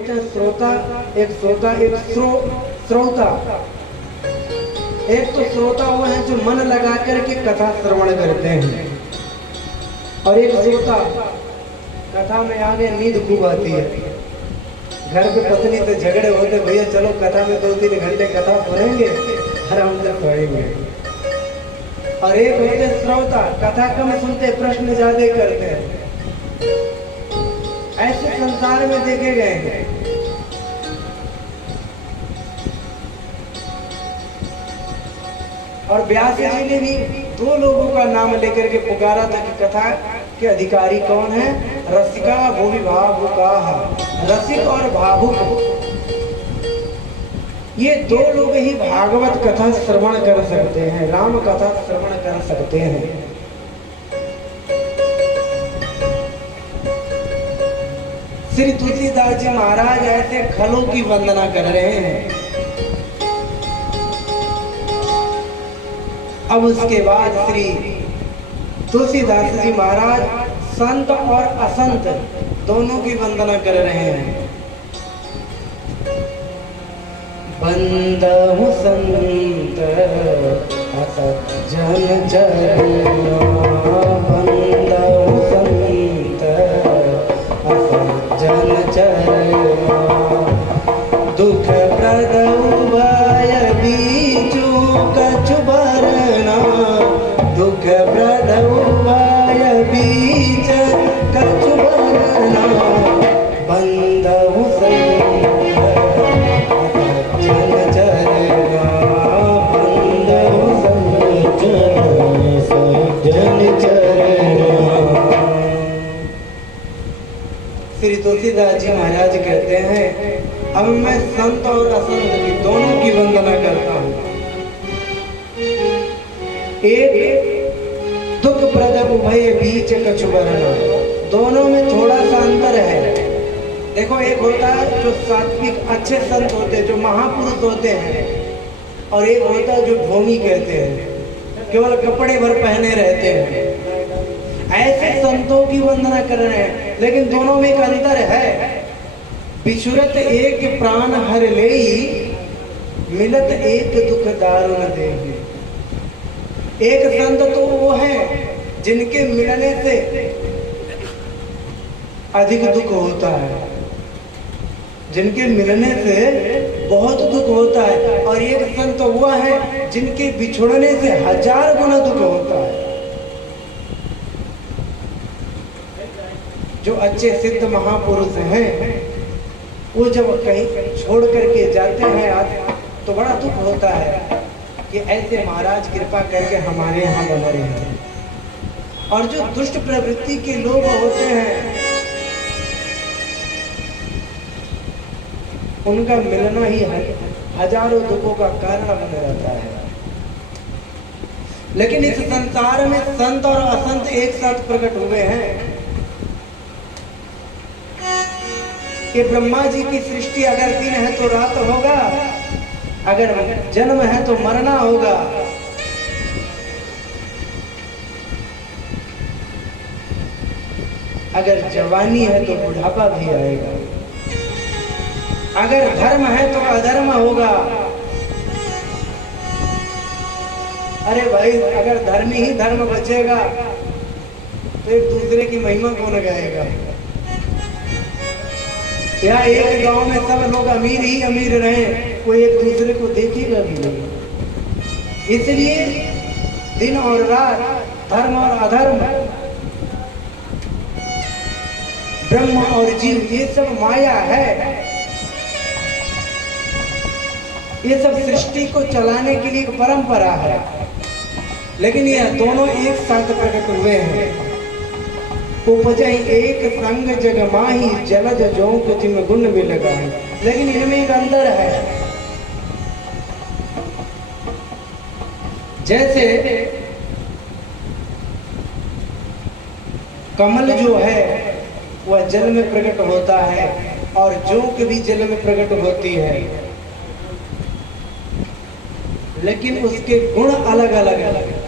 होते हैं श्रोता, एक श्रोता। एक तो श्रोता वो है जो मन लगा करके कथा श्रवण करते हैं, और एक श्रोता कथा में आगे नींद खूब आती है। घर पे पत्नी से झगड़े होते, भैया चलो कथा में 2-3 घंटे कथा सुनेंगे, आराम से सोएंगे। और एक होते श्रोता, कथा कम सुनते, प्रश्न ज्यादा करते हैं। ऐसे संसार में देखे गए हैं। और व्यास जी ने भी 2 लोगों का नाम लेकर के पुकारा था कि कथा के अधिकारी कौन है? रसिका भूमि भावुका। रसिक और भावुक, ये 2 लोग ही भागवत कथा श्रवण कर सकते हैं, राम कथा श्रवण कर सकते हैं। श्री तुलसीदास जी महाराज ऐसे खलों की वंदना कर रहे हैं। अब उसके बाद श्री तुलसीदास जी महाराज संत और असंत दोनों की वंदना कर रहे हैं। बंदहु संत असत जन चरना, बंदहु संत असत जन चरना, दुख प्रदउ भय बीचु कछु बरना, दुख प्रदउ भय बीच कछु बरना, बंदहु संत जन चरना, बंदहु संत जन चरना। श्री तुलसीदास जी महाराज कहते हैं, अब मैं संत और असंत की दोनों की वंदना करता हूँ। एक दुख प्रद उभय बीच कछु बरना, दोनों में थोड़ा सा अंतर है। देखो, एक होता है जो सात्विक अच्छे संत होते हैं, जो महापुरुष होते हैं, और एक होता है जो ढोंगी कहते हैं, केवल कपड़े भर पहने रहते हैं। ऐसे संतों की वंदना कर रहे हैं, लेकिन दोनों में एक अंतर है। बिछुरत एक प्राण हर लेई, मिलत एक दुख दारुण देहि। एक संत तो वो है जिनके मिलने से अधिक दुख होता है, जिनके मिलने से बहुत दुख होता है, और एक संत तो वो है जिनके बिछुड़ने से 1000 गुना दुख होता है। जो अच्छे सिद्ध महापुरुष हैं, वो जब कहीं छोड़ करके जाते हैं तो बड़ा दुख होता है कि ऐसे महाराज कृपा करके हमारे यहाँ बने रहे। और जो दुष्ट प्रवृत्ति के लोग होते हैं, उनका मिलना ही हजारों दुखों का कारण बन रहता है। लेकिन इस संसार में संत और असंत एक साथ प्रकट हुए हैं। कि ब्रह्मा जी की सृष्टि अगर दिन है तो रात होगा, अगर जन्म है तो मरना होगा। अगर जवानी है तो बुढ़ापा भी आएगा, अगर धर्म है तो अधर्म होगा। अरे भाई, अगर धर्म ही धर्म बचेगा तो एक दूसरे की महिमा कौन गाएगा? या एक गांव में सब लोग अमीर ही अमीर रहे, कोई एक दूसरे को देखेगा भी नहीं। इसलिए दिन और रात, धर्म और अधर्म, ब्रह्म और जीव, ये सब माया है। ये सब सृष्टि को चलाने के लिए एक परंपरा है, लेकिन यह दोनों एक साथ प्रकट हुए हैं। उपजई एक संग जग माही, जलद जोंक जिम गुण में लगाई। लेकिन इनमें एक अंतर है। जैसे कमल जो है वह जल में प्रकट होता है, और जोंक भी जल में प्रकट होती है, लेकिन उसके गुण अलग अलग है।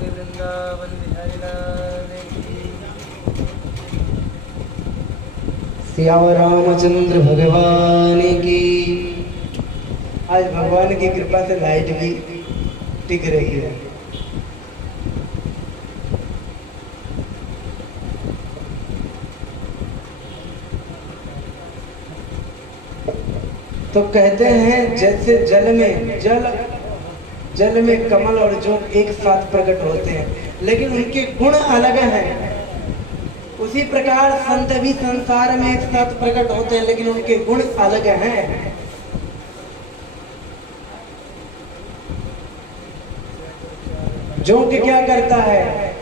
वृंदावन बिहारी लाल की। सियावर रामचंद्र भगवान की। आज भगवान की कृपा से लाइट भी टिक रही है। तो कहते हैं जैसे जल में कमल और जोंक एक साथ प्रकट होते हैं, लेकिन उनके गुण अलग हैं। उसी प्रकार संत भी संसार में एक साथ प्रकट होते हैं, लेकिन उनके गुण अलग हैं। जोंक क्या करता है?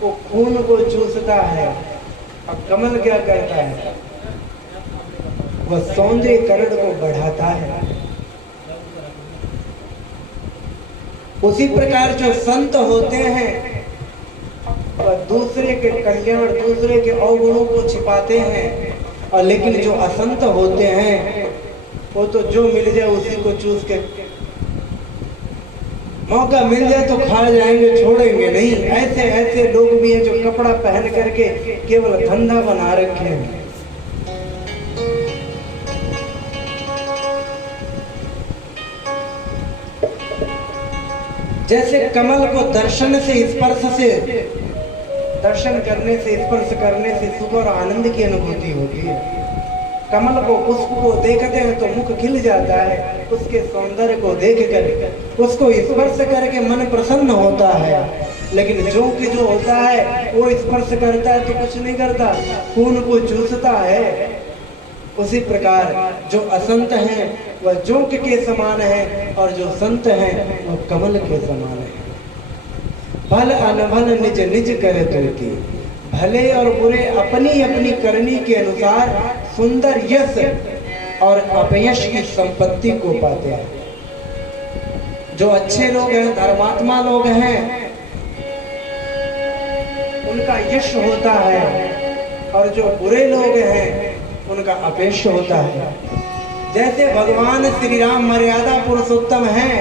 वो खून को चूसता है। और कमल क्या करता है? वह सौंदर्यकरण को बढ़ाता है। उसी प्रकार जो संत होते हैं वह दूसरे के कल्याण, दूसरे के अवगुणों को छिपाते हैं। और लेकिन जो असंत होते हैं वो तो जो मिल जाए उसी को चूस के, मौका मिल जाए तो खा जाएंगे, छोड़ेंगे नहीं। ऐसे ऐसे लोग भी हैं जो कपड़ा पहन करके केवल धंधा बना रखे हैं। जैसे कमल को दर्शन से, स्पर्श से, दर्शन करने से, स्पर्श करने से सुख और आनंद की अनुभूति होती है। कमल को, पुष्प को देखते हैं तो मुख खिल जाता है। उसके सौंदर्य को देख कर, उसको स्पर्श करके मन प्रसन्न होता है। लेकिन जो होता है वो स्पर्श करता है तो कुछ नहीं करता, खून को चूसता है। उसी प्रकार जो असंत हैं वह जोंक के समान है, और जो संत हैं वह कमल के समान है। भल अनभल निज निज करे तुलकी, भले और बुरे अपनी अपनी करनी के अनुसार सुंदर यश और अपयश की संपत्ति को पाते हैं। जो अच्छे लोग हैं, धर्मात्मा लोग हैं, उनका यश होता है, और जो बुरे लोग हैं उनका अपयश होता है। जैसे भगवान श्री राम मर्यादा पुरुषोत्तम हैं,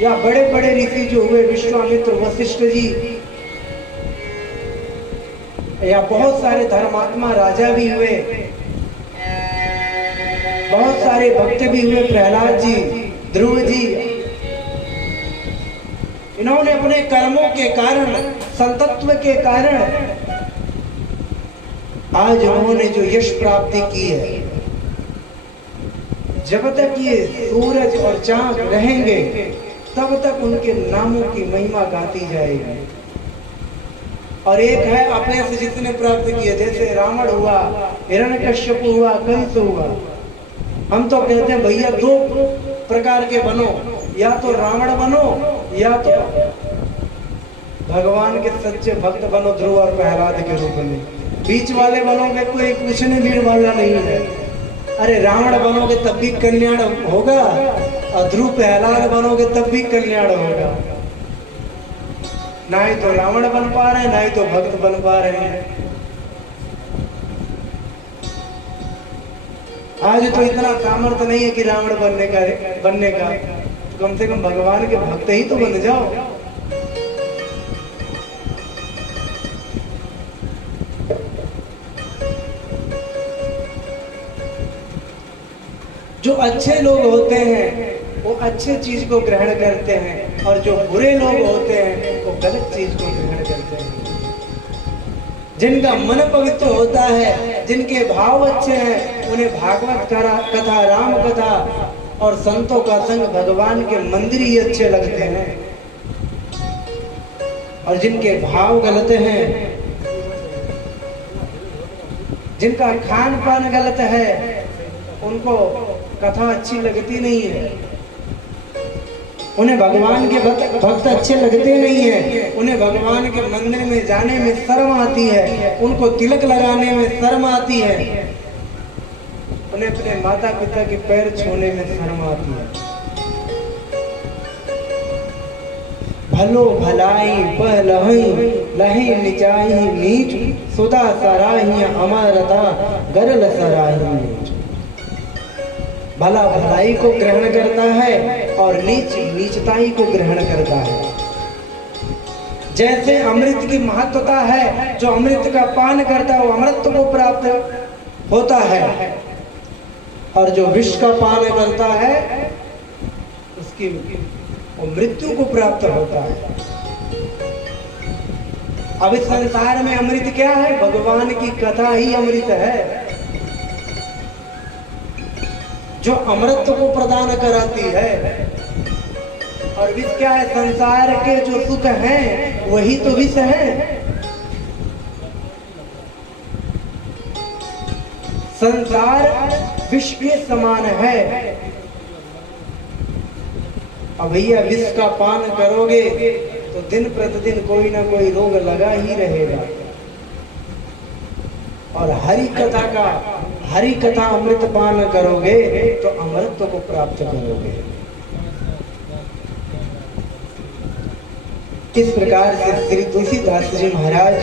या बड़े बड़े ऋषि जो हुए, विश्वामित्र, वशिष्ठ जी, या बहुत सारे धर्मात्मा राजा भी हुए, बहुत सारे भक्त भी हुए, प्रहलाद जी, ध्रुव जी। इन्होंने अपने कर्मों के कारण, संतत्व के कारण आज उन्होंने जो यश प्राप्ति की है, जब तक ये सूरज और चांद रहेंगे तब तक उनके नामों की महिमा गाती जाएगी। और एक है अपयश जिसने प्राप्त किए, जैसे रावण हुआ, हिरण्यकश्यप हुआ, कंस हुआ। हम तो कहते हैं भैया दो प्रकार के बनो, या तो रावण बनो या तो भगवान के सच्चे भक्त बनो, ध्रुव और प्रहलाद के रूप में। बीच वाले बनोगे कोई कुछ नहीं, भीड़ वाला नहीं है। अरे रावण बनोगे तब भी कल्याण होगा, और ध्रुव प्रहलाद बनोगे तब भी कल्याण होगा। ना ही तो रावण बन पा रहे हैं, ना ही तो भक्त बन पा रहे हैं। आज तो इतना सामर्थ्य नहीं है कि रावण बनने का, तो कम से कम भगवान के भक्त ही तो बन जाओ। जो अच्छे लोग होते हैं वो अच्छे चीज को ग्रहण करते हैं, और जो बुरे लोग होते हैं वो गलत चीज को ग्रहण करते हैं। जिनका मन पवित्र होता है, जिनके भाव अच्छे हैं, उन्हें भागवत कथा, राम कथा और संतों का संग, भगवान के मंदिर ही अच्छे लगते हैं। और जिनके भाव गलत हैं, जिनका खान पान गलत है, उनको कथा अच्छी लगती नहीं है, उन्हें भगवान के भक्त अच्छे लगते नहीं है, उन्हें भगवान के मंदिर में जाने में शर्म आती है, उनको तिलक लगाने में शर्म आती है, उन्हें अपने माता पिता के पैर छूने में शर्म आती है। भलो भलाई बहलहि लहि निचाही नीच सुधा सराही अमरता गरल सराही नीच। भला भलाई को ग्रहण करता है और नीच नीचताई को ग्रहण करता है। जैसे अमृत की महत्वता है, जो अमृत का पान करता है वो अमृत को प्राप्त होता है, और जो विष का पान करता है उसकी वो मृत्यु को प्राप्त होता है। अब इस संसार में अमृत क्या है? भगवान की कथा ही अमृत है, जो अमृत को प्रदान कराती है। और विष क्या है? संसार के जो सुख हैं वही तो विष है। संसार विष के समान है। अब भैया विष का पान करोगे तो दिन प्रतिदिन कोई ना कोई रोग लगा ही रहेगा। और हरि कथा अमृत पान करोगे तो अमृत को प्राप्त करोगे। इस प्रकार से श्री तुलसीदास जी महाराज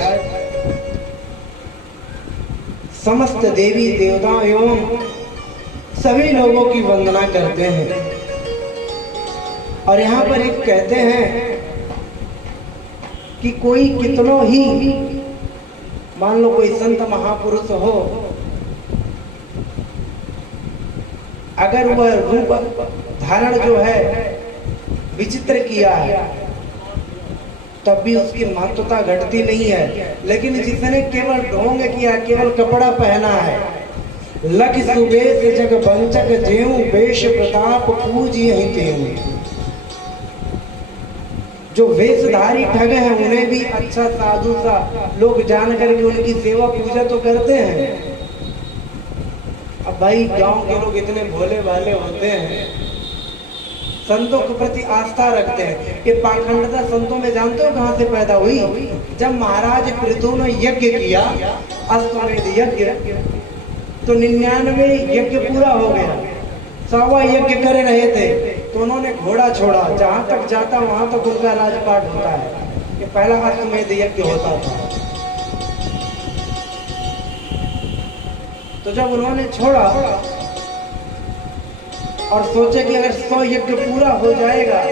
समस्त देवी देवताओं एवं सभी लोगों की वंदना करते हैं। और यहाँ पर एक कहते हैं कि कोई कितनों ही, मान लो कोई संत महापुरुष हो, अगर वह रूप धारण जो है विचित्र किया है तब भी उसकी महत्वता घटती नहीं है। लेकिन जिसने केवल ढोंग किया, केवल कपड़ा पहना है, लख सुबेश जग बंचक जेऊ वेश प्रताप पूजियहि तेऊ। जो वेशधारी ठग हैं उन्हें भी अच्छा साधु सा लोग जान करके उनकी सेवा पूजा तो करते हैं। अब भाई गांव के लोग इतने भोले भाले होते हैं, संतों के प्रति आस्था रखते हैं। ये पाखंडता संतों में जानते हो कहां से पैदा हुई? जब महाराज पृथु ने यज्ञ किया, अश्वमेध यज्ञ, तो 99 यज्ञ पूरा हो गया, 100वां यज्ञ कर रहे थे तो उन्होंने घोड़ा छोड़ा। जहां तक जाता वहां तक उनका राजपाट होता है। ये पहला अश्वमेध यज्ञ होता था। तो जब उन्होंने छोड़ा और सोचा कि अगर 100 यज्ञ पूरा हो जाएगा,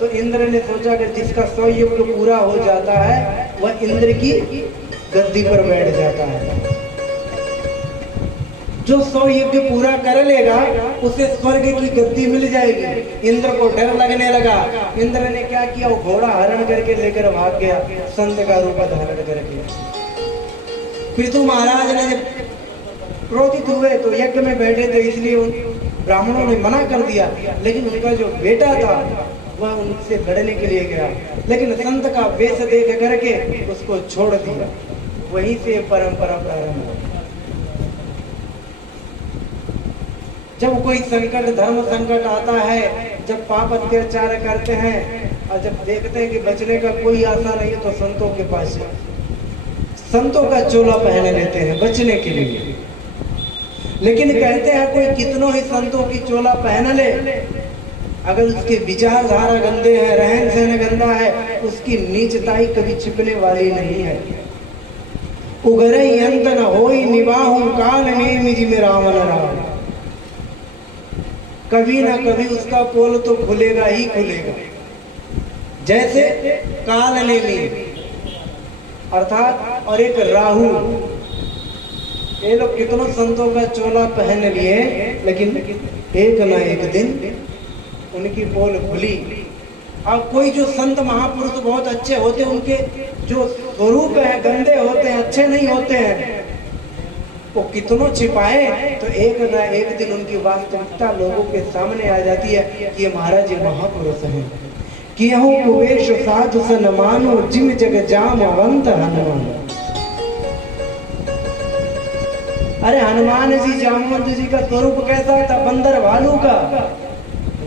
तो इंद्र ने सोचा कि जिसका 100 यज्ञ पूरा हो जाता है वह इंद्र की गद्दी पर बैठ जाता है। जो 100 यज्ञ पूरा कर लेगा उसे स्वर्ग की गद्दी मिल जाएगी। इंद्र को डर लगने लगा। इंद्र ने क्या किया? वो घोड़ा हरण करके लेकर भाग गया, संत का रूप धारण करके। पृथु महाराज ने जब क्रोधित हुए तो यज्ञ में बैठे थे, इसलिए ब्राह्मणों ने मना कर दिया। लेकिन उनका जो बेटा था वह उनसे लड़ने के लिए गया, लेकिन संत का वेश देख करके उसको छोड़ दिया। वहीं से परंपरा प्रारंभ हुई। जब कोई संकट, धर्म संकट आता है, जब पाप अत्याचार करते हैं और जब देखते हैं कि बचने का कोई आशा नहीं है, तो संतों के पास संतों का चोला पहन लेते हैं बचने के लिए। लेकिन कहते हैं कोई कितनों ही संतों की चोला पहन ले, अगर उसके विचारधारा गंदे हैं, रहन सहन गंदा है, उसकी नीचताई कभी छिपने वाली नहीं है। उगरे अंत न होई निबाहु काल नेमि जिम रावण राम। कभी ना कभी उसका पोल तो खुलेगा ही खुलेगा। जैसे काल नेमि अर्थात और एक राहु, ये लोग कितनों संतों का चोला पहन लिए, लेकिन एक ना एक दिन उनकी पोल खुली। अब कोई जो संत महापुरुष बहुत अच्छे होते हैं, उनके जो स्वरूप है गंदे होते हैं, अच्छे नहीं होते हैं, वो कितनों छिपाए तो एक ना एक दिन उनकी वास्तविकता लोगों के सामने आ जाती है कि ये महाराज ये महापुरुष हैं। किहु कुवेश साधु सन मानो जिम जग जामवंत हनुमान। अरे हनुमान जी, जामवंत जी का स्वरूप कैसा था? बंदर भालू का,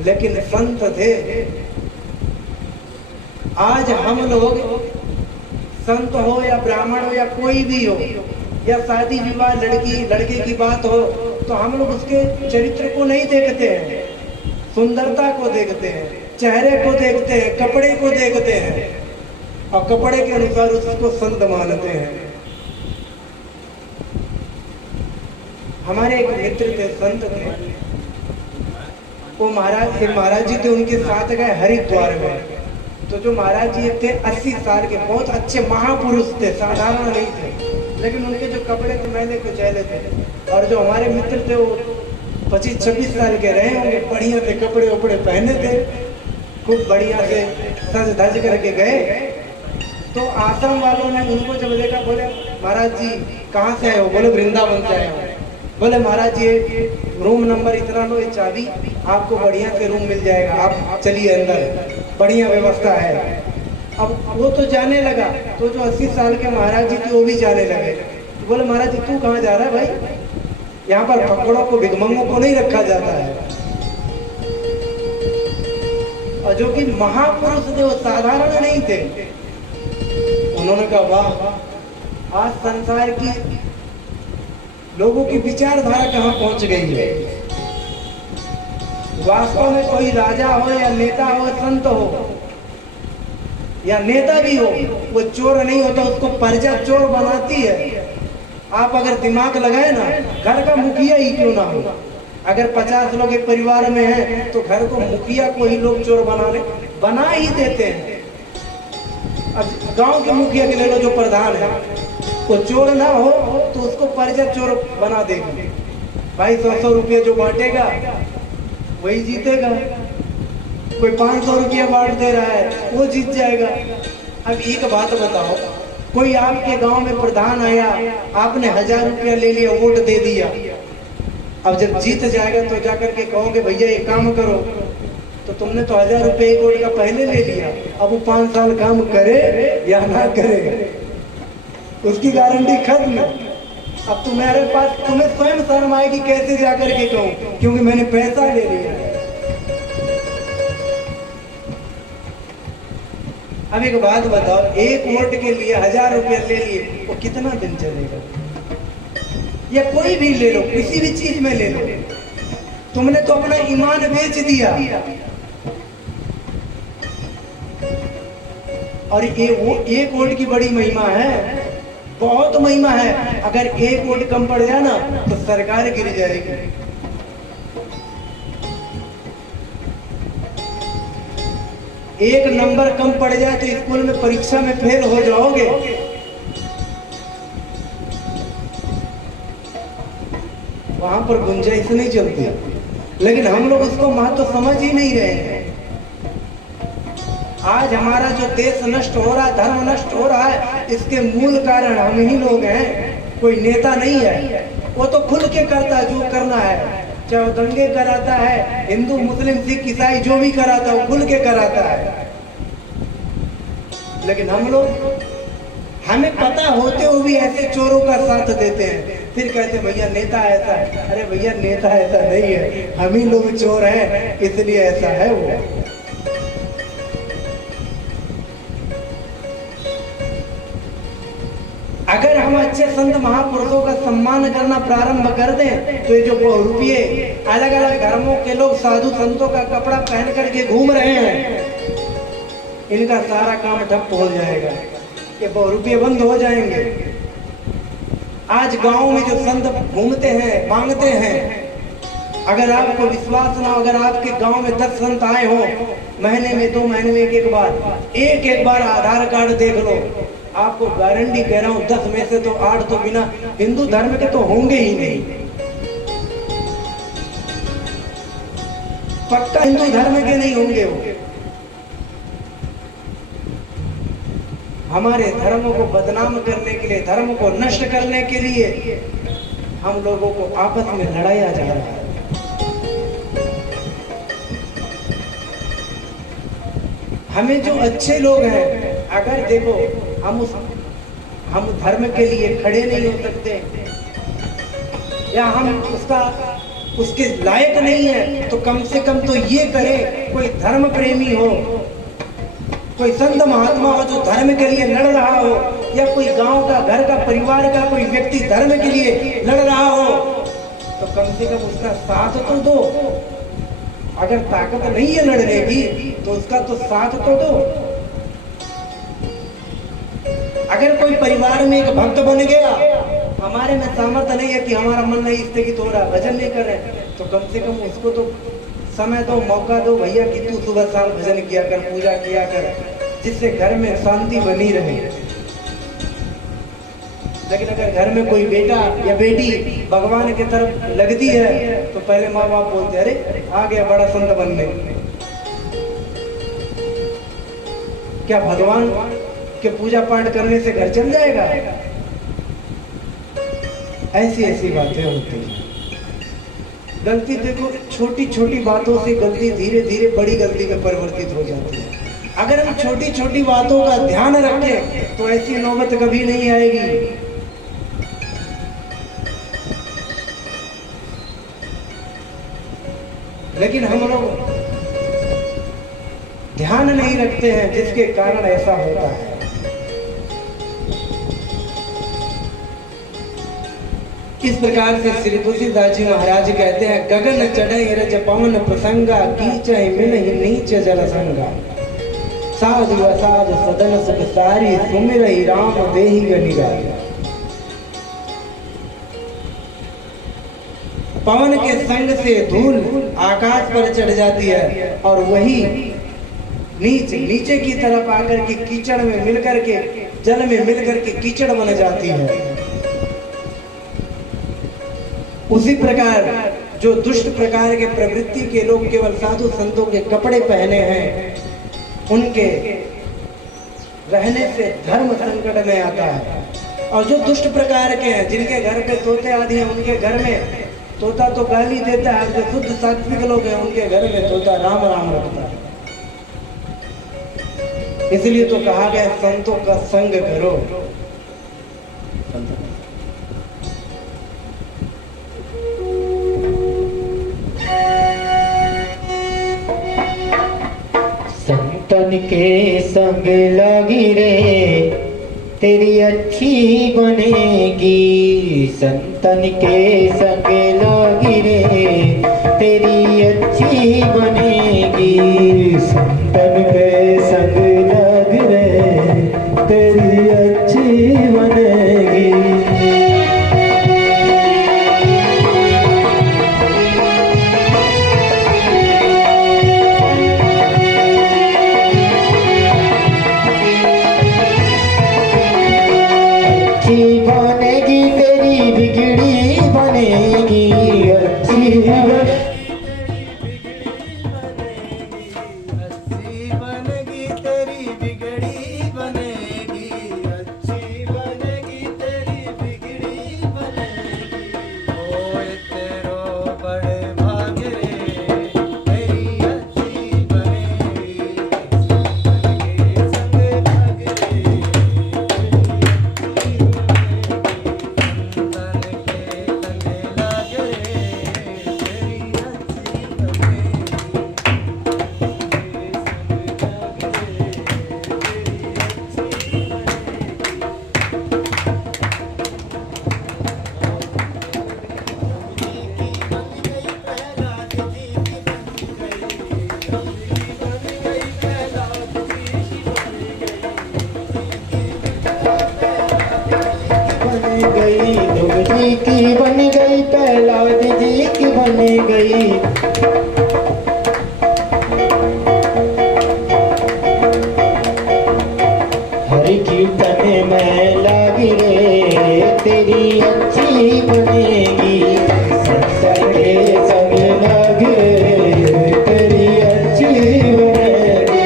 लेकिन संत थे। आज हम लोग संत हो या ब्राह्मण हो या कोई भी हो, या शादी विवाह लड़की लड़के की बात हो, तो हम लोग उसके चरित्र को नहीं देखते हैं, सुंदरता को देखते हैं, चेहरे को देखते हैं, कपड़े को देखते हैं और कपड़े के अनुसार उसको संत मानते हैं। हमारे एक मित्र थे, संत थे, वो महाराज जी थे, उनके साथ गए हरिद्वार में। तो जो महाराज जी थे 80 साल के, बहुत अच्छे महापुरुष थे, साधारण नहीं थे, लेकिन उनके जो कपड़े थे मैले कुचैले थे। और जो हमारे मित्र थे वो 25-26 साल के रहे होंगे, बढ़िया से कपड़े वपड़े पहने थे, खूब बढ़िया से सज धज करके गए। तो आश्रम वालों ने उनको जब देखा, बोले महाराज जी कहाँ से आए हो? बोले वृंदावन से आए हो। बोले महाराज जी रूम नंबर इतना लो, ये चाबी, आपको बढ़िया से रूम मिल जाएगा, आप चलिए अंदर, बढ़िया व्यवस्था है। अब वो तो जाने लगा, तो जो 80 साल के महाराज जी थे वो भी जाने लगे। तो बोले महाराज जी तू कहाँ जा रहा है भाई? यहाँ पर फकड़ों को, भिगमंगों को नहीं रखा जाता है। और जो कि महापुरुष थे वो साधारण नहीं थे। उन्होंने कहा वाह, आज संसार की लोगों की विचारधारा कहाँ पहुंच गई है। वास्तव में कोई राजा हो या नेता हो, संत हो या नेता भी हो, वो चोर नहीं होता, उसको प्रजा चोर बनाती है। आप अगर दिमाग लगाए ना, घर का मुखिया ही क्यों ना हो, अगर 50 लोग एक परिवार में हैं तो घर को मुखिया को ही लोग चोर बना ही देते हैं। अब गांव के मुखिया के ले लो, जो प्रधान है, वो चोर ना हो तो उसको प्रजा चोर बना देगी। भाई 100 रुपये जो बांटेगा वही जीतेगा। कोई 500 रुपया बांट दे रहा है वो जीत जाएगा। अब एक बात बताओ, कोई आपके गांव में प्रधान आया, आपने 1000 रुपया ले लिया, वोट दे दिया, अब जब जीत जाएगा तो जाकर के कहोगे भैया एक काम करो, तो तुमने तो 1000 रुपये एक वोट का पहले ले लिया, अब वो 5 साल काम करे या ना करे, उसकी गारंटी खत्म। अब तुम्हारे पास, तुम्हें स्वयं शर्म आएगी कैसे जाकर के कहूं, क्योंकि मैंने पैसा ले लिया। अब एक बात बताओ, एक वोट के लिए 1000 रुपया ले लिए, वो कितना दिन चलेगा? या कोई भी ले लो, किसी भी चीज में ले लो, तुमने तो अपना ईमान बेच दिया। और ये वो एक वोट की बड़ी महिमा है, बहुत महिमा है। अगर एक वोट कम पड़ जाए ना तो सरकार गिर जाएगी। एक नंबर कम पड़ जाए तो स्कूल में परीक्षा में फेल हो जाओगे। वहां पर गुंजाइश नहीं चलती, लेकिन हम लोग उसको महत्व समझ ही नहीं रहे हैं। आज हमारा जो देश नष्ट हो रहा है, धर्म नष्ट हो रहा है, इसके मूल कारण हम ही लोग हैं, कोई नेता नहीं है। वो तो खुल के करता है जो करना है, चाहे वो दंगे कराता है, हिंदू मुस्लिम सिख ईसाई जो भी कराता है वो खुल के कराता है। लेकिन हम लोग, हमें पता होते हुए भी ऐसे चोरों का साथ देते हैं, फिर कहते हैं भैया नेता ऐसा है। अरे भैया नेता ऐसा नहीं है, हम ही लोग चोर हैं इसलिए ऐसा है वो। अगर हम अच्छे संत महापुरुषों का सम्मान करना प्रारंभ कर दें तो ये जो बहुरूपीय अलग अलग धर्मों के लोग साधु संतों का कपड़ा पहन करके घूम रहे हैं, इनका सारा काम ठप हो जाएगा, ये बहुरूपीय बंद हो जाएंगे। आज गांव में जो संत घूमते हैं, मांगते हैं, अगर आपको विश्वास ना हो, अगर आपके गांव में 10 संत आए हो, महीने में 2 महीने में एक बार आधार कार्ड देख लो, आपको गारंटी कह रहा हूं 10 में से तो 8 तो बिना हिंदू धर्म के तो होंगे ही नहीं, पक्का हिंदू धर्म के नहीं होंगे वो। हमारे धर्म को बदनाम करने के लिए, धर्म को नष्ट करने के लिए हम लोगों को आपस में लड़ाया जा रहा है। हमें जो अच्छे लोग हैं, अगर देखो हम धर्म के लिए खड़े नहीं हो सकते या हम उसके लायक नहीं है, तो कम से कम तो ये करें, कोई धर्म प्रेमी हो, कोई संत महात्मा हो जो धर्म के लिए लड़ रहा हो, या कोई गांव का, घर का, परिवार का कोई व्यक्ति धर्म के लिए लड़ रहा हो, तो कम से कम उसका साथ तो दो। अगर ताकत नहीं है लड़ने की तो उसका तो साथ तो दो। अगर कोई परिवार में एक भक्त बन गया, हमारे में सामर्थ्य नहीं है कि हमारा मन नहीं स्थगित हो रहा, भजन नहीं कर रहे, तो कम से कम उसको तो समय दो, मौका दो भैया कि तू सुबह शाम भजन किया कर, पूजा किया कर, जिससे घर में शांति बनी रहे। लेकिन अगर घर में कोई बेटा या बेटी भगवान की तरफ लगती है तो पहले माँ बाप बोलते हैं अरे आ गया बड़ा संत बनने। क्या भगवान के पूजा पाठ करने से घर चल जाएगा? ऐसी ऐसी बातें होती हैं। गलती देखो, छोटी छोटी बातों से गलती धीरे धीरे बड़ी गलती में परिवर्तित हो जाती है। अगर हम छोटी छोटी बातों का ध्यान रखें तो ऐसी नौबत कभी नहीं आएगी। लेकिन हम लोग ध्यान नहीं रखते हैं, जिसके कारण ऐसा होता है। इस प्रकार से श्री तुलसीदास जी महाराज कहते हैं, गगन चढ़े रज पवन प्रसंगा, कीचहि मिलहि नीच जल संगा, साधु असाधु सदन सुख सारी, सुमिरहि राम देहि गनिगारी। पवन के संग से धूल आकाश पर चढ़ जाती है और वही नीचे की तरफ आकर के कीचड़ में मिलकर के, जल में मिलकर के कीचड़ बन जाती है। उसी प्रकार जो दुष्ट प्रकार के प्रवृत्ति के लोग केवल साधु संतों के कपड़े पहने हैं, उनके रहने से धर्म संकट में आता है। और जो दुष्ट प्रकार के हैं, जिनके घर पे तोते आदि हैं, उनके घर में तोता तो गाली देता है, जो शुद्ध सात्विक लोग हैं उनके घर में तोता राम राम रखता है। इसलिए तो कहा गया संतों का संग करो। संतन के संग लगी रे तेरी अच्छी बनेगी, संतन के संग लगी रे तेरी अच्छी बनेगी, संतन के संग लगी रे तेरी अच्छी बनेगी। अच्छी बनेगी तेरी बिगड़ी बनेगी, अच्छी बनेगी तेरी बिगड़ी बनेगी, अच्छी बनेगी तेरी बिगड़ी बनेगी। ओए तेरो बड़े भाग रे तेरी अच्छी बनेगी, संग लग रे गई, दुबजी की बन गई, प्रहलाद जी की बन गई। हरि कीर्तन में लगी रे तेरी अच्छी बनेगी, संत के संग लगी रे तेरी अच्छी बनेगी।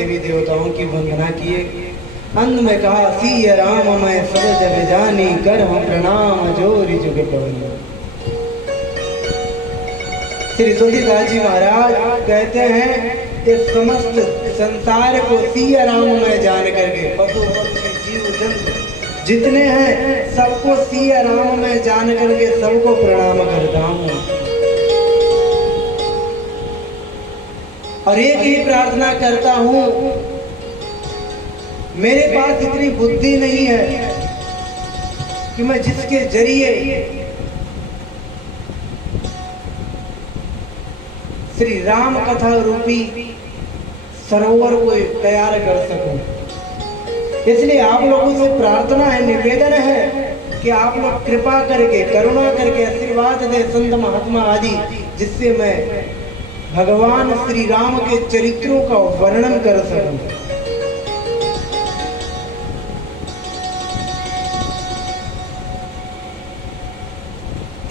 देवी देवताओं की वंदना किए। अंत में कहा सिय राम मैं सब जग जानी, कर हम प्रणाम जोरि जुग पवनी। श्री तुलसीदास जी महाराज कहते हैं इस समस्त संसार को सिय राम में जान करके, पशु पक्षी जीव जंतु जितने हैं सबको सिय राम में जान करके सबको प्रणाम करता हूँ। और एक ही प्रार्थना करता हूँ, मेरे पास इतनी बुद्धि नहीं है कि मैं जिसके जरिए श्री राम कथा रूपी सरोवर को तैयार कर सकूं। इसलिए आप लोगों से प्रार्थना है, निवेदन है कि आप लोग कृपा करके, करुणा करके आशीर्वाद दें संत महात्मा आदि, जिससे मैं भगवान श्री राम के चरित्रों का वर्णन कर सकूं।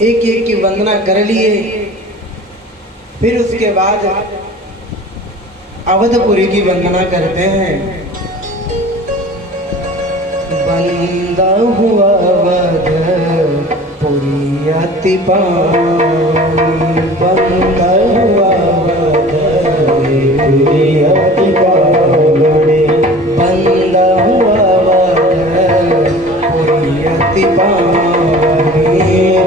एक एक की वंदना कर लिए, फिर उसके बाद अवधपुरी की वंदना करते हैं। बंदा हुआ अवधपुरी अति पावनी, बंदा हुआ अवधपुरी अति पावनी, बंदा हुआ अवधपुरी अति पावनी,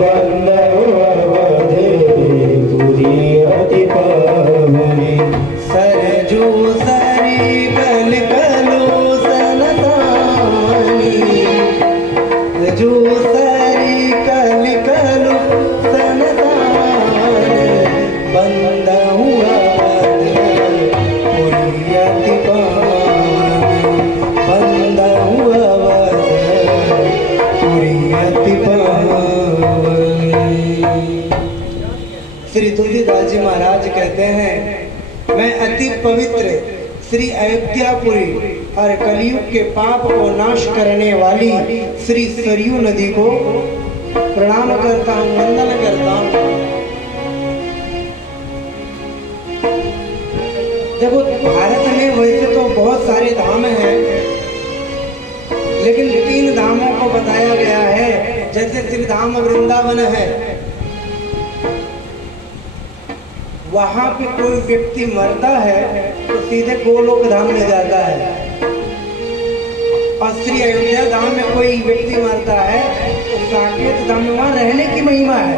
बंदा हुआ अवधपुरी अति पावनी। सरजू सरी कल कलो सनतानी, जो सरी कल कलो सनतानी, बंदा हुआ अवधपुरी अति पावनी, बंदा हुआ अवधपुरी अति पावनी। श्री तुलसीदास जी महाराज कहते हैं मैं अति पवित्र श्री अयोध्यापुरी और कलयुग के पाप को नाश करने वाली श्री सरयू नदी को प्रणाम करता हूँ, वंदन करता हूँ। देखो भारत में वैसे तो बहुत सारे धाम हैं, लेकिन 3 धामों को बताया गया है। जैसे श्री धाम वृंदावन है, वहां पे कोई व्यक्ति मरता है तो सीधे गोलोक धाम में जाता है, और श्री अयोध्या धाम में कोई व्यक्ति मरता है तो साकेत धाम में वहां रहने की महिमा है।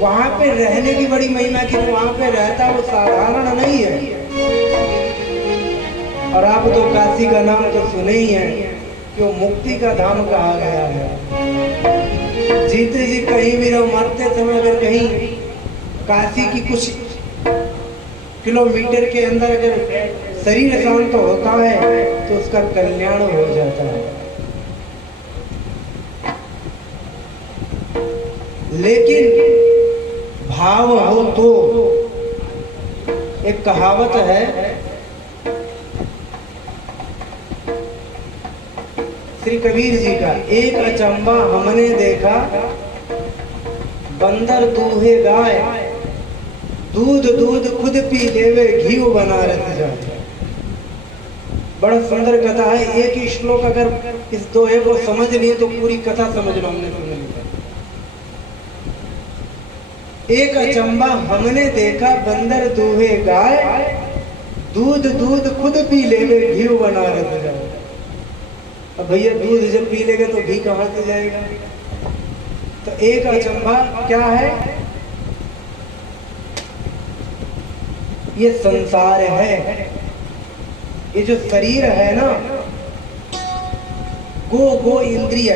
वहां पे रहने की बड़ी महिमा कि वहां पे रहता वो साधारण नहीं है। और आप तो काशी का नाम तो सुने ही है कि वो मुक्ति का धाम कहा गया है। जीते जी कहीं भी रहो, मरते समय अगर कहीं काशी की कुछ किलोमीटर के अंदर अगर शरीर शांत होता है तो उसका कल्याण हो जाता है। लेकिन भाव हो तो एक कहावत है, श्री कबीर जी का, एक अचंबा हमने देखा बंदर दूहे गाय, दूध दूध खुद पी लेवे घी बनारस जाए। बड़ा सुंदर कथा है। एक ही श्लोक अगर इस दोहे को समझ लिए तो पूरी कथा समझ लो। हमने सुन ली। एक अचंबा हमने देखा बंदर दूहे गाय, दूध दूध खुद पी लेवे घी बनारस जाए। अब भैया दूध जब पी लेगा तो घी कहाँ से जाएगा? तो एक अचंबा क्या है? ये संसार है, ये जो शरीर है ना, गो इंद्रिय,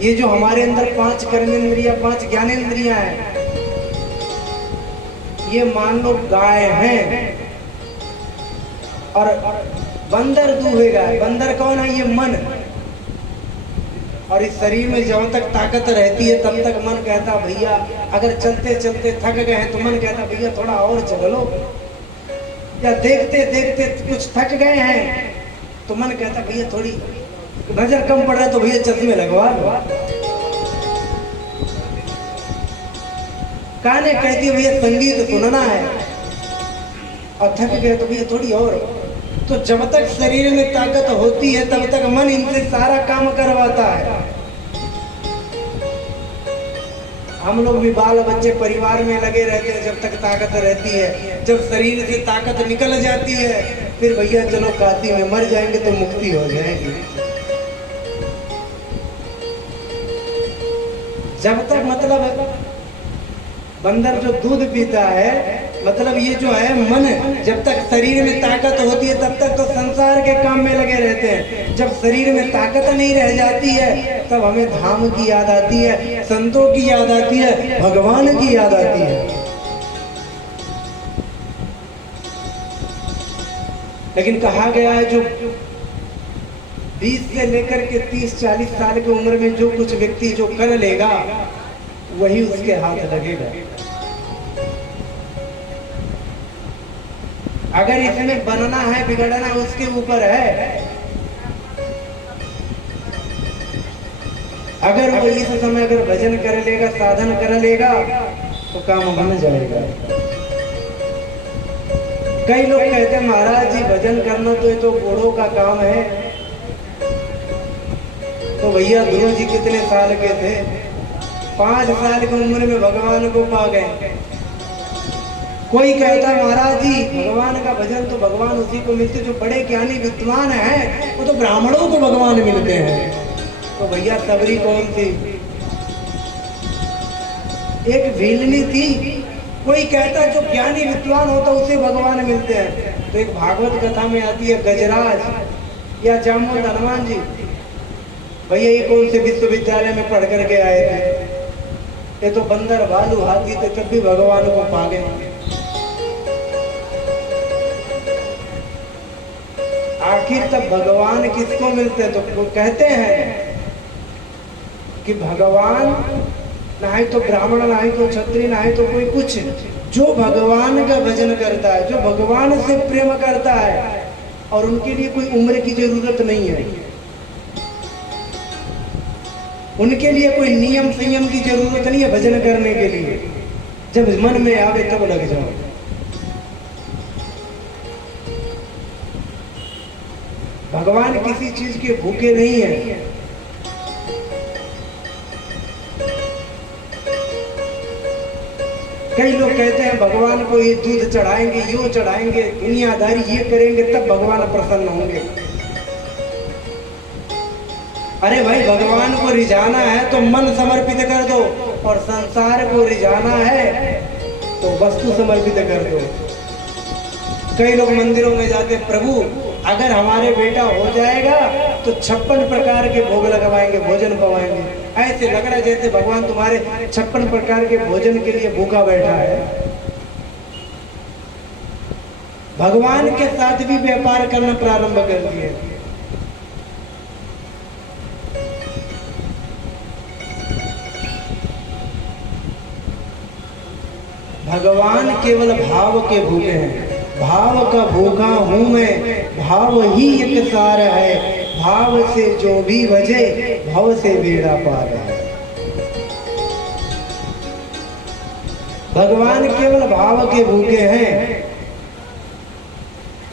ये जो हमारे अंदर 5 कर्मेंद्रियां 5 ज्ञानेंद्रियां हैं, ये मान लो गाय हैं और बंदर दूहेगा। बंदर कौन है? ये मन। और इस शरीर में जब तक ताकत रहती है तब तक मन कहता भैया, अगर चलते चलते थक गए हैं तो मन कहता भैया थोड़ा और चल लो, या देखते देखते कुछ थक गए हैं तो मन कहता भैया थोड़ी नजर कम पड़ रहा है तो भैया चश्मे लगवा लो। काने कहती है भैया संगीत सुनना है, थक गए तो भैया थोड़ी और। तो जब तक शरीर में ताकत होती है तब तक मन इनसे सारा काम करवाता है। हम लोग भी बाल बच्चे परिवार में लगे रहते हैं जब तक ताकत रहती है। जब शरीर से ताकत निकल जाती है फिर भैया चलो काशी में मर जाएंगे तो मुक्ति हो जाएगी। जब तक मतलब बंदर जो दूध पीता है, मतलब ये जो है मन, जब तक शरीर में ताकत होती है तब तक तो संसार के काम में लगे रहते हैं। जब शरीर में ताकत नहीं रह जाती है तब हमें धाम की याद आती है, संतों की याद आती है, भगवान की याद आती है। लेकिन कहा गया है जो 20 से लेकर के 30-40 साल की उम्र में जो कुछ व्यक्ति जो कर लेगा वही उसके हाथ लगेगा। अगर इसमें बनना है बिगड़ना उसके ऊपर है। अगर वो इस समय अगर भजन कर लेगा, साधन कर लेगा तो काम बन जाएगा। कई लोग कहते हैं महाराज जी भजन करना तो ये तो बूढ़ों का काम है। तो भैया ध्रुव जी कितने साल के थे? 5 साल की उम्र में भगवान को पा गए। कोई कहता है महाराज जी भगवान का भजन तो भगवान उसी को मिलते जो बड़े ज्ञानी विद्वान हैं, वो तो ब्राह्मणों को भगवान मिलते हैं। तो भैया सबरी कौन थी? एक भीलनी थी। कोई कहता है जो ज्ञानी विद्वान होता उसे भगवान मिलते हैं। तो एक भागवत कथा में आती है गजराज या जामवंत हनुमान जी। भैया ये कौन से विश्वविद्यालय में पढ़ करके आए थे? ये तो बंदर भालू हाथी थे, तब भी भगवान को पा गए। आखिर तब भगवान किसको मिलते हैं? तो वो कहते हैं कि भगवान ना है तो ब्राह्मण, ना है तो क्षत्रिय, ना है तो कोई कुछ, जो भगवान का भजन करता है, जो भगवान से प्रेम करता है, और उनके लिए कोई उम्र की जरूरत नहीं है, उनके लिए कोई नियम संयम की जरूरत नहीं है भजन करने के लिए। जब मन में आवे तब लग जाओ। भगवान किसी चीज के भूखे नहीं है। कई लोग कहते हैं भगवान को ये दूध चढ़ाएंगे, यो चढ़ाएंगे, दुनियादारी ये करेंगे तब भगवान प्रसन्न होंगे। अरे भाई भगवान को रिझाना है तो मन समर्पित कर दो, और संसार को रिझाना है तो वस्तु समर्पित कर दो। कई लोग मंदिरों में जाते, प्रभु अगर हमारे बेटा हो जाएगा तो 56 प्रकार के भोग लगवाएंगे, भोजन पवाएंगे। ऐसे लग रहा है जैसे भगवान तुम्हारे 56 प्रकार के भोजन के लिए भूखा बैठा है। भगवान के साथ भी व्यापार करना प्रारंभ कर दिए। भगवान केवल भाव के भूखे हैं। भाव का भूखा हूं मैं, भाव ही एक सार है, भाव से जो भी बजे भव से बेड़ा पार है। भगवान केवल भाव के भूखे हैं।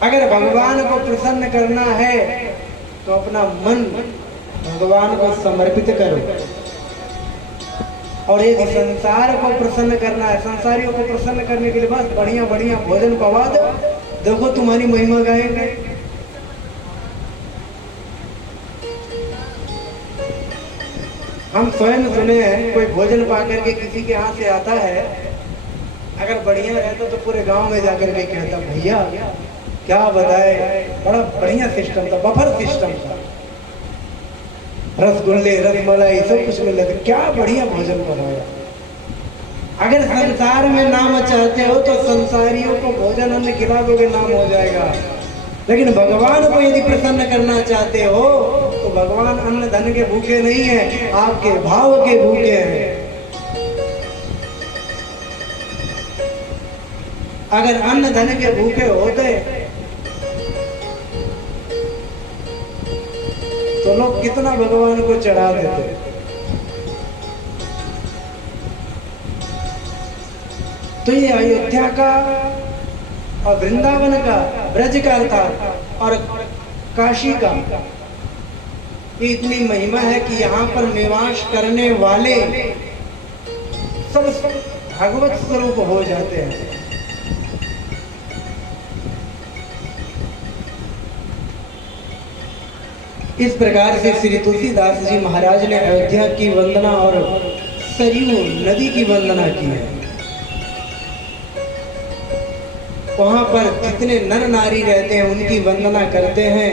अगर भगवान को प्रसन्न करना है तो अपना मन भगवान को समर्पित करो, और यदि संसार को प्रसन्न करना है, संसारियों को प्रसन्न करने के लिए बस बढ़िया बढ़िया भोजन पवा दो, देखो तुम्हारी महिमा गाएंगे। हम स्वयं सुने हैं, कोई भोजन पा करके किसी के हाथ से आता है, अगर बढ़िया रहता तो पूरे गांव में जाकर के कहता भैया क्या बताए, बड़ा बढ़िया सिस्टम था, बफर सिस्टम था, रसगुल्ले रसमलाई सब कुछ मिल रहा था, क्या बढ़िया भोजन बनाया। अगर संसार में नाम चाहते हो तो संसारियों को भोजन अन्न खिला दोगे, नाम हो जाएगा। लेकिन भगवान को यदि प्रसन्न करना चाहते हो तो भगवान अन्न धन के भूखे नहीं है, आपके भाव के भूखे हैं। अगर अन्न धन के भूखे होते तो लोग कितना भगवान को चढ़ा देते। तो ये अयोध्या का और वृंदावन का, ब्रज का अर्थात, और काशी का ये इतनी महिमा है कि यहाँ पर निवास करने वाले सब भगवत स्वरूप हो जाते हैं। इस प्रकार से श्री तुलसीदास जी महाराज ने अयोध्या की वंदना और सरयू नदी की वंदना की है। वहां पर जितने नर नारी रहते हैं उनकी वंदना करते हैं।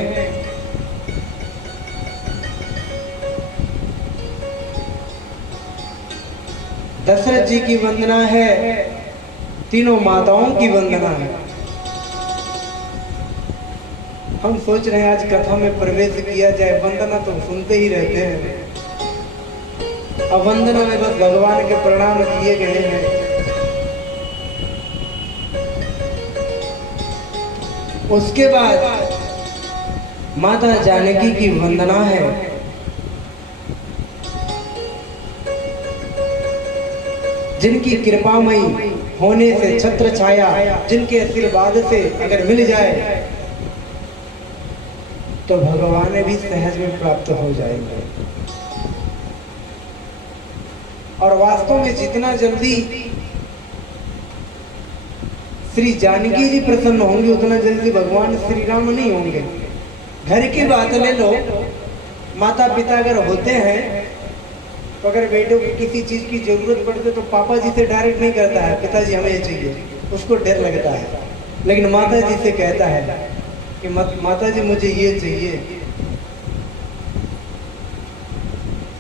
दशरथ जी की वंदना है, तीनों माताओं की वंदना है। हम सोच रहे हैं आज कथा में प्रवेश किया जाए, वंदना तो सुनते ही रहते हैं। अब वंदना में बस भगवान के प्रणाम किए गए हैं। उसके बाद माता जानकी की वंदना है। जिनकी कृपामयी होने से, छत्र छाया जिनके आशीर्वाद से अगर मिल जाए तो भगवान भी सहज में प्राप्त हो जाएंगे। और वास्तव में जितना जल्दी श्री जानकी जी प्रसन्न होंगे उतना जल्दी भगवान श्री राम नहीं होंगे। घर की बात ले लो, माता पिता अगर होते हैं तो अगर बेटों को किसी चीज की जरूरत पड़ती तो पापा जी से डायरेक्ट नहीं करता है पिताजी हमें ये चाहिए, उसको डर लगता है। लेकिन माता जी से कहता है कि माता जी मुझे ये चाहिए।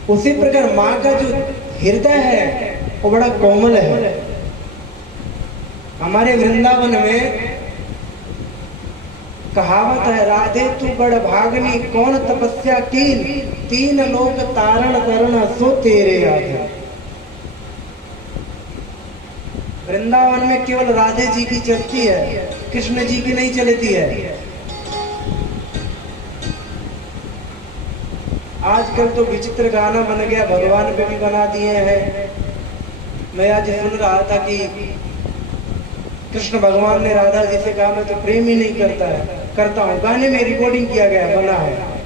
उसी प्रकार माँ का जो हृदय है वो बड़ा कोमल है। हमारे वृंदावन में कहावत है, राधे तू बड़ भागनी कौन तपस्या कीन, तीन लोक तारण करना सो तेरे आधे। वृंदावन में केवल राधे जी की चलती है, कृष्ण जी की नहीं चलती है। आजकल तो विचित्र गाना बन गया, भगवान पे भी बना दिए हैं। मैं आज सुन रहा था कि कृष्ण भगवान ने राधा जी से कहा मैं तो प्रेम ही नहीं करता हूँ। गाने में रिकॉर्डिंग किया गया, बना है।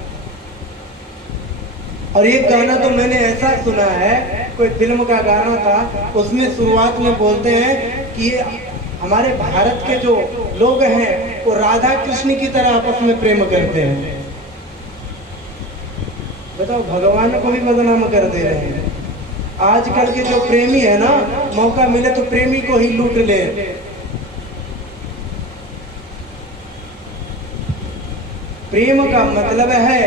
और एक गाना तो मैंने ऐसा सुना है, कोई फिल्म का गाना था, उसमें शुरुआत में बोलते हैं कि ये हमारे भारत के जो लोग हैं वो राधा कृष्ण की तरह आपस में प्रेम करते हैं। बताओ, भगवान को भी बदनाम कर दे रहे हैं। आजकल के जो प्रेमी है ना, मौका मिले तो प्रेमी को ही लूट ले। प्रेम का मतलब है,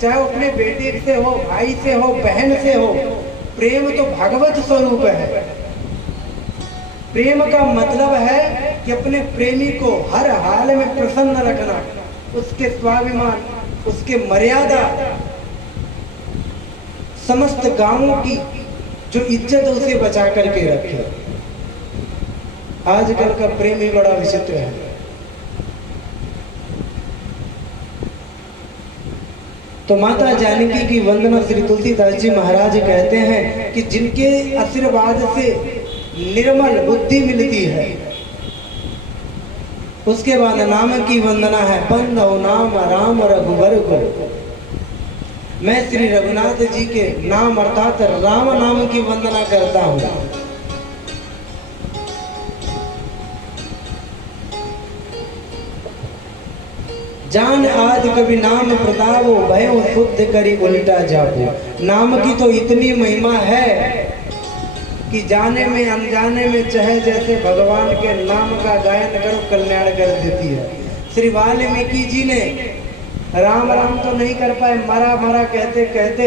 चाहे वो अपने बेटे से हो, भाई से हो, बहन से हो, प्रेम तो भगवत स्वरूप है। प्रेम का मतलब है कि अपने प्रेमी को हर हाल में प्रसन्न रखना, उसके स्वाभिमान, उसके मर्यादा, समस्त गांवों की जो इज्जत उसे बचा करके रखे। आजकल का प्रेम ही बड़ा विचित्र है। तो माता जानकी की वंदना श्री तुलसीदास जी महाराज कहते हैं कि जिनके आशीर्वाद से निर्मल बुद्धि मिलती है। उसके बाद नाम की वंदना है, बंधो नाम राम रघुवर को। मैं श्री रघुनाथ जी के नाम अर्थात राम नाम की वंदना करता हूँ। जान आज कभी नाम प्रतापो, भयो शुद्ध करी उल्टा जाबो। नाम की तो इतनी महिमा है कि जाने में अनजाने में चाहे जैसे भगवान के नाम का गायन करो कल्याण कर देती है। श्री वाल्मीकि जी ने राम राम तो नहीं कर पाए, मरा मरा कहते कहते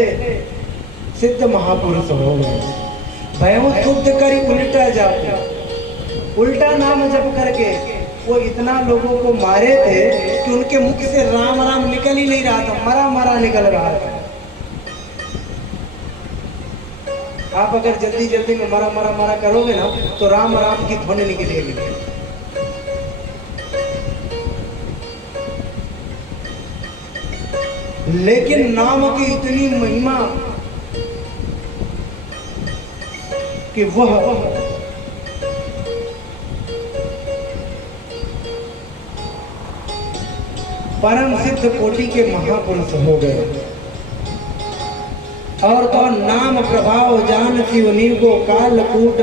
सिद्ध महापुरुष हो गए। भयो शुद्ध करी उल्टा जाबो। उल्टा नाम जप करके वो इतना लोगों को मारे थे कि उनके मुख से राम राम निकल ही नहीं रहा था, मरा मरा निकल रहा था। आप अगर जल्दी जल्दी में मरा मरा मरा करोगे ना तो राम राम की ध्वनि निकलेगी। लेकिन नाम की इतनी महिमा कि वह परम सिद्ध कोटि के महापुरुष हो गए। और तो नाम प्रभाव जान शिव को कालकूट